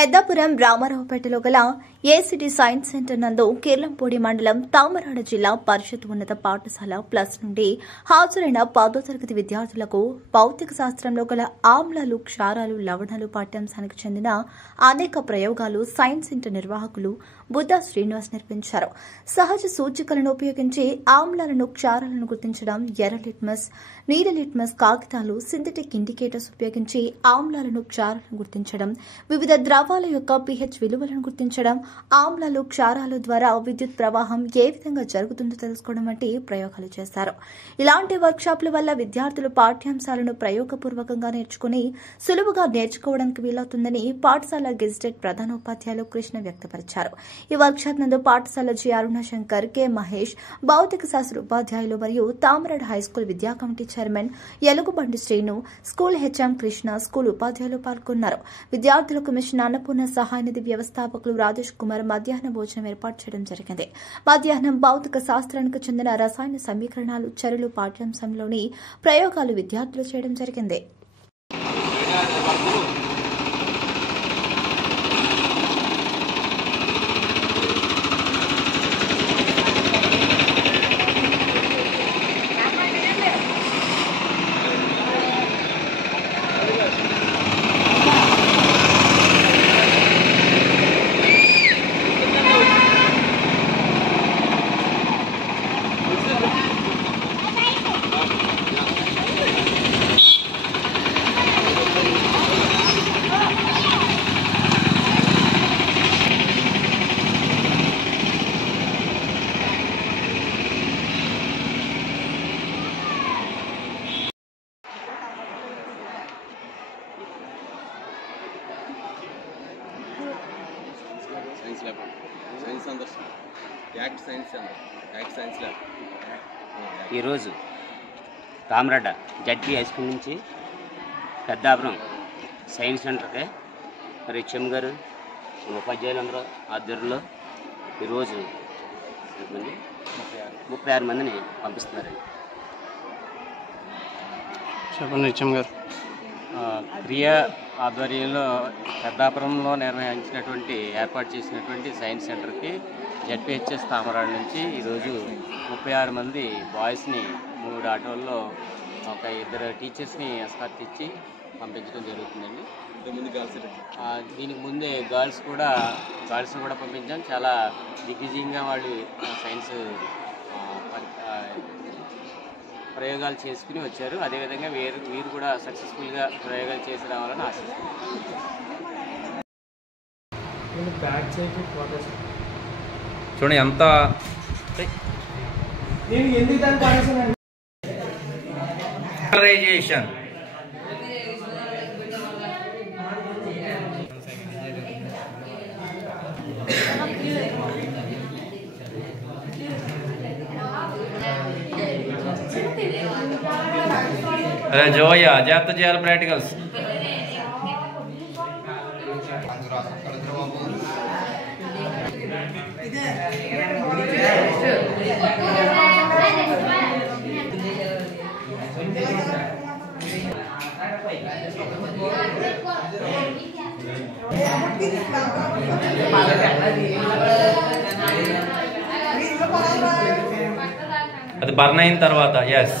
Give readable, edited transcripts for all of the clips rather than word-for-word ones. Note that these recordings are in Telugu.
పెద్దాపురం రామారావుపేటలో గల ఏసిటీ సైన్స్ సెంటర్ నందు కిర్లంపూడి మండలం తామరాడ జిల్లా పరిషత్ ఉన్నత పాఠశాల ప్లస్ నుండి హాజరైన 10వ తరగతి విద్యార్థులకు భౌతిక శాస్త్రంలో గల ఆమ్లాలు, క్షారాలు, లవణాలు పాఠ్యాంశానికి చెందిన అనేక ప్రయోగాలు సైన్స్ సెంటర్ నిర్వాహకులు బుద్ధా శ్రీనివాస్ నిర్వహించారు. సహజ సూచికలను ఉపయోగించి ఆమ్లాలను, క్షారాలను గుర్తించడం, ఎర్ర లిట్మస్, నీల లిట్మస్ కాగితాలు, సింథటిక్ ఇండికేటర్స్ ఉపయోగించి ఆమ్లాలను, క్షారాలను గుర్తించడం, వివిధ ద్రవాల యొక్క pH విలువలను గుర్తించడం, ఆమ్లాలు, క్షారాల ద్వారా విద్యుత్ ప్రవాహం ఏ విధంగా జరుగుతుందో తెలుసుకోవడం వంటి ప్రయోగాలు చేశారు. ఇలాంటి వర్క్షాప్ల వల్ల విద్యార్థులు పాఠ్యాంశాలను ప్రయోగపూర్వకంగా నేర్చుకుని సులువుగా నేర్చుకోవడానికి వీలవుతుందని పాఠశాల గెజిటెడ్ ప్రధానోపాధ్యాయులు కృష్ణ వ్యక్తపరిచారు. ఈ వర్క్షాప్ నందు పాఠశాల జి అరుణశంకర్, కె మహేష్, భౌతిక శాస్త్ర ఉపాధ్యాయులు మరియు తామరాడ హైస్కూల్ విద్యా committee chairman Elugubandi Srinu, school HM Krishna, school ఉపాధ్యాయులు పాల్గొన్నారు. విద్యార్థులకు మిషన్ అన్నపూర్ణ సహాయ నిధి వ్యవస్థాపకులు రాజేష్ కుమార్ మధ్యాహ్న భోజనం ఏర్పాటు చేయడం జరిగింది. మధ్యాహ్నం భౌతిక శాస్త్రానికి చెందిన రసాయన సమీకరణాలు, చర్యలు పాఠ్యాంశంలోని ప్రయోగాలు విద్యార్థులు చేయడం జరిగింది. ఈరోజు తామరాడ జడ్పీ హై స్కూల్ నుంచి పెద్దాపురం సైన్స్ సెంటర్కి మరి హెచ్ఎం గారు, ఉపాధ్యాయులందరూ ఆధ్వర్యంలో ఈరోజు 36 మందిని పంపిస్తున్నారండి. చెప్పండి హెచ్ఎం గారు. క్రియా ఆధ్వర్యంలో పెద్దాపురంలో ఏర్పాటు చేసినటువంటి సైన్స్ సెంటర్కి జడ్పీహెచ్ఎస్ తామరాడ నుంచి ఈరోజు 36 మంది బాయ్స్ని 3 ఆటోల్లో ఒక 2 టీచర్స్ని ఎస్కార్ట్ ఇచ్చి పంపించడం జరుగుతుందండి. దీనికి ముందే గర్ల్స్ని కూడా పంపించాం. చాలా దిగ్విజయంగా వాళ్ళు సైన్స్ ప్రయోగాలు చేసుకుని వచ్చారు. అదేవిధంగా వీరు కూడా సక్సెస్ఫుల్గా ప్రయోగాలు చేసి రావాలని ఆశిస్తున్నాం. చూడండి ఎంత కలరైజేషన్, అరే జోయా జాగ్రత్త చేయాలి ప్రాక్టికల్స్. అది బర్న్ అయిన తర్వాత ఎస్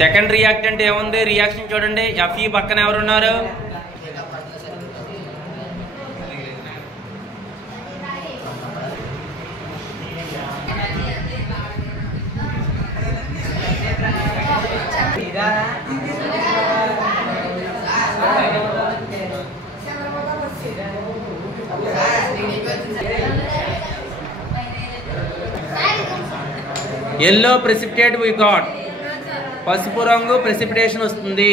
సెకండ్ రియాక్టెంట్ ఏముంది, రియాక్షన్ చూడండి. ఎఫ్ఈ పక్కన ఎవరున్నారు? ఎల్లో ప్రెసిపిటేట్ వి గాట్, పసుపు రంగు ప్రెసిపిటేషన్ వస్తుంది.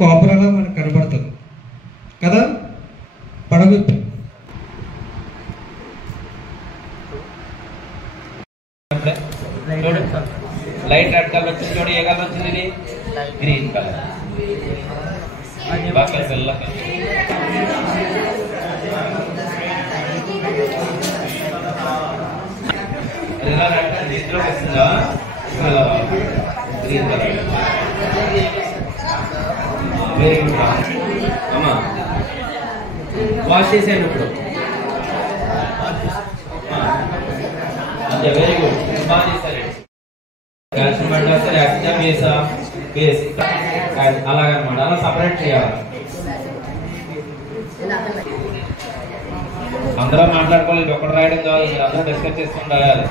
కోపరాగా మనకు కనబడుతుంది కదా. పడవ చూడు లైట్ రెడ్ కలర్ వచ్చింది చూడు. ఏ కలర్ వచ్చింది ఇది? Green colour. బాగా పిల్ల ఇందులో వస్తుందా? Green colour. వెరీ గుడ్ అమ్మా. వాష్ చేసాను ఇప్పుడు. అంతే, వెరీ గుడ్, బాగా చేశారు. కాల్షియం అంటే సరే యాక్సిడా బేసా బేస్ అలాగనమాట. అలా సపరేట్ చేయాలి. అందరూ మాట్లాడుకోవాలి, ఒక్కటి రాయడం కాదు, మీరు అందరూ డిస్కస్ చేసుకుంటారు.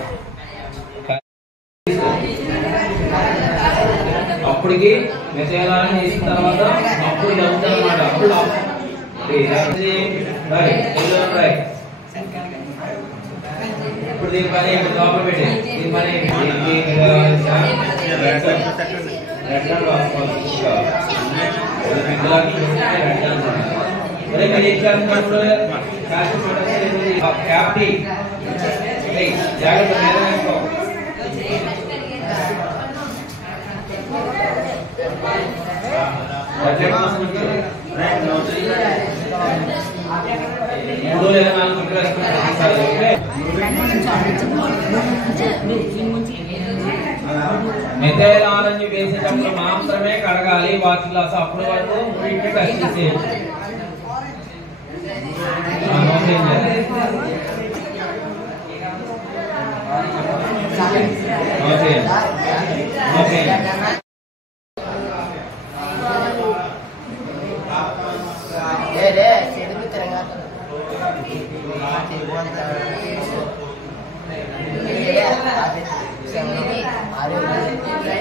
అప్పటికి మెసేజ్ చేసిన తర్వాత అప్పుడు చదువుతారు అన్నమాట. అప్పుడు ఇప్పుడు దీని పని లోపల పెట్టి దీని పని జాగ్రత్త వేసుకో. మూడు లేదా 4 ముక్కలు మెథైల్ ఆరెంజ్ వేసేటప్పుడు మాత్రమే కడగాలి వాటి గ్లాస్. అప్పుడు వరకు టెస్ట్ చేసేయచ్చు.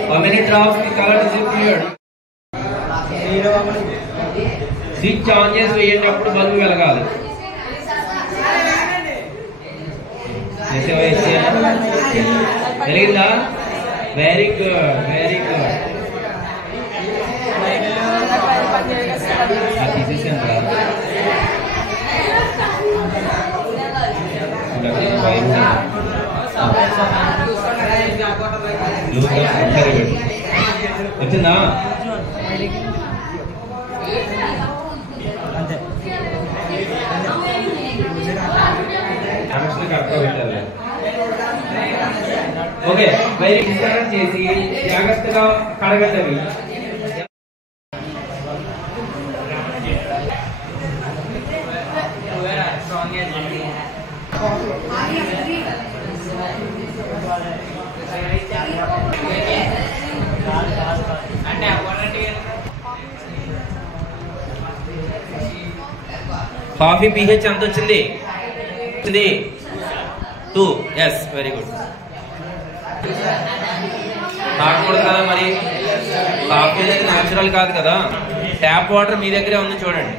How many drops the color is cleared? Switch on చేసి వేయేటప్పుడు బల్బు వెలగాలి. వెలిగిందా? Very good, very good. తీసేసాను రా. వచ్చిందా? ఓకే, మరి డిస్కనెక్ట్ చేసి జాగ్రత్తగా కడగండి. కాఫీ pH ఎంత వచ్చింది? 2. Yes, very good. తాగకూడదు కదా మరి, కాఫీ అనేది న్యాచురల్ కాదు కదా. ట్యాప్ వాటర్ మీ దగ్గరే ఉంది చూడండి.